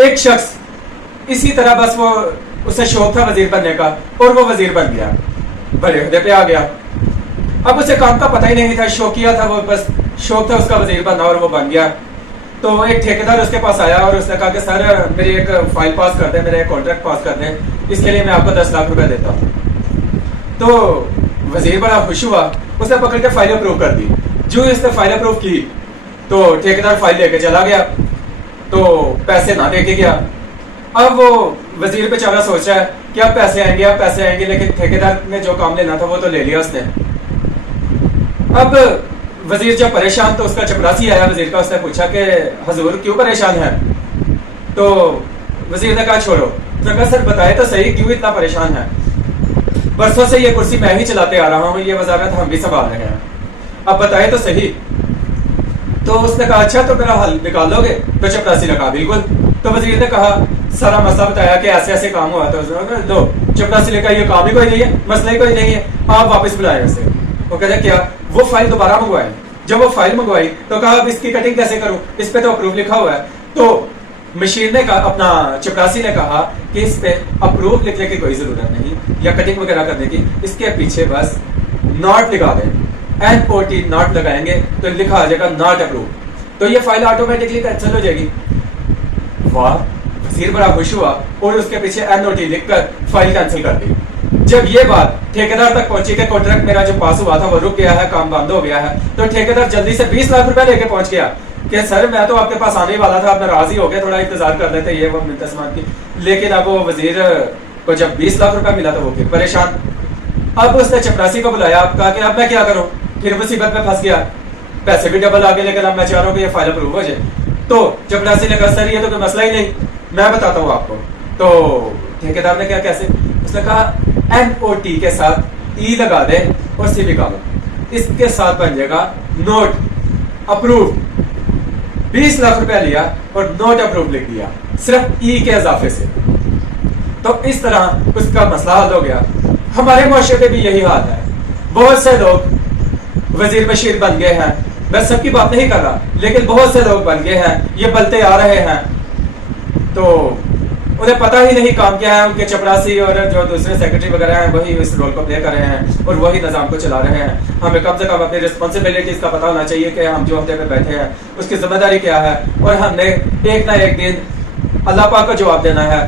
एक शख्स इसी तरह बस वो उसे शौक था वजीर बनने का और वो वजीर बन गया, बड़े ओहदे पे आ गया। अब उसे काम का पता ही नहीं था, शौकिया था वो, बस शौक था उसका वजीर बनना और वो बन गया। तो एक ठेकेदार उसके पास आया और उसने कहा कि सर मेरी एक फाइल पास कर दे, मेरा एक कॉन्ट्रैक्ट पास कर दे, इसके लिए मैं आपको 10 लाख रुपए देता हूँ। तो वजीर बड़ा खुश हुआ, उसने पकड़ के फाइल अप्रूव कर दी। जो इसने फाइल अप्रूव की तो ठेकेदार फाइल लेके चला गया, तो पैसे ना दे के गया। अब वो वजीर बेचारा सोच रहा है कि अब पैसे आएंगे, लेकिन ठेकेदार ने जो काम लेना था वो तो ले लिया उसने। अब वजीर जब परेशान, तो उसका चपरासी आया वजीर का, उसने पूछा कि हजूर क्यों परेशान है? तो वजीर ने कहा छोड़ो। उसने कहा सर बताए तो सही क्यों इतना परेशान है? बरसों से ये कुर्सी मैं ही चलाते आ रहा हूँ, ये वजारत हम भी संभाल रहे हैं, अब बताए तो सही। तो उसने कहा अच्छा तो मेरा हल निकाल लोगे? तो चपरासी ने कहा बिल्कुल। तो वजीर ने कहा सारा मसला बताया कि ऐसे ऐसे काम हुआ, तो उसने लो। चपरासी ने कहा ये काम ही कोई नहीं है, मसला ही कोई नहीं है, आप वापस बुलाए उसे। वो कहते क्या? वो फाइल दोबारा मंगवाई। जब वो फाइल मंगवाई तो कहा अब इसकी कटिंग कैसे करूं, इस पे तो अप्रूव लिखा हुआ है। तो मशीन ने कहा, अपना चपरासी ने कहा कि इस पे अप्रूव लिखने की कोई जरूरत नहीं या कटिंग वगैरह करने की, इसके पीछे बस नॉट लगा दें, NOT नॉट लगाएंगे तो लिखा आ जाएगा नॉट अप्रूव, तो ये फाइल ऑटोमेटिकली कैंसिल हो जाएगी। वाह, वजीर बड़ा खुश हुआ और उसके पीछे NOT लिखकर फाइल कैंसिल कर दी। जब ये बात ठेकेदार तक पहुंची कि कॉन्ट्रैक्ट मेरा जो पास हुआ था वो रुक गया है, काम बंद हो गया है, तो ठेकेदार जल्दी से 20 लाख रुपए लेके पहुंच गया कि सर मैं तो आपके पास आने ही वाला था, आप नाराज ही हो गए, थोड़ा इंतजार कर लेते, ये वो मिलता सामान की। लेकिन अब वो वजीर को जब 20 लाख रुपए मिला तो वो फिर परेशान। अब उसने चपरासी को बुलाया, कहा कि अब मैं क्या करूं? फिर मुसीबत में फंस गया, पैसे भी डबल आ गए, लेकिन अब मैं चाह रहा हूँ कि ये फाइल अप्रूव हो जाए। तो चपरासी ने कहा सर ये तो कोई मसला ही नहीं, मैं बताता हूँ आपको। तो ठेकेदार ने क्या कैसे? उसने कहा NOT के साथ E लगा दे और C निकालो, इसके साथ बन जाएगा नोट अप्रूव। 20 लाख रुपया लिया और नोट अप्रूव लिख दिया सिर्फ E के इजाफे से। तो इस तरह उसका मसला हल हो गया। हमारे मुआशरे में भी यही हाल है, बहुत से लोग वजीर बशीर बन गए हैं, मैं सबकी बात नहीं कर रहा, लेकिन बहुत से लोग बन गए हैं, ये बनते आ रहे हैं, तो उन्हें पता ही नहीं काम क्या है। उनके चपरासी और जो दूसरे सेक्रेटरी वगैरह हैं वही इस रोल को प्ले कर रहे हैं और वही निजाम को चला रहे हैं। हमें कम से कम अपनी रिस्पॉन्सिबिलिटीज का पता होना चाहिए कि हम जो अहदे पे बैठे हैं उसकी जिम्मेदारी क्या है, और हमने एक ना एक दिन अल्लाह पाक को जवाब देना है।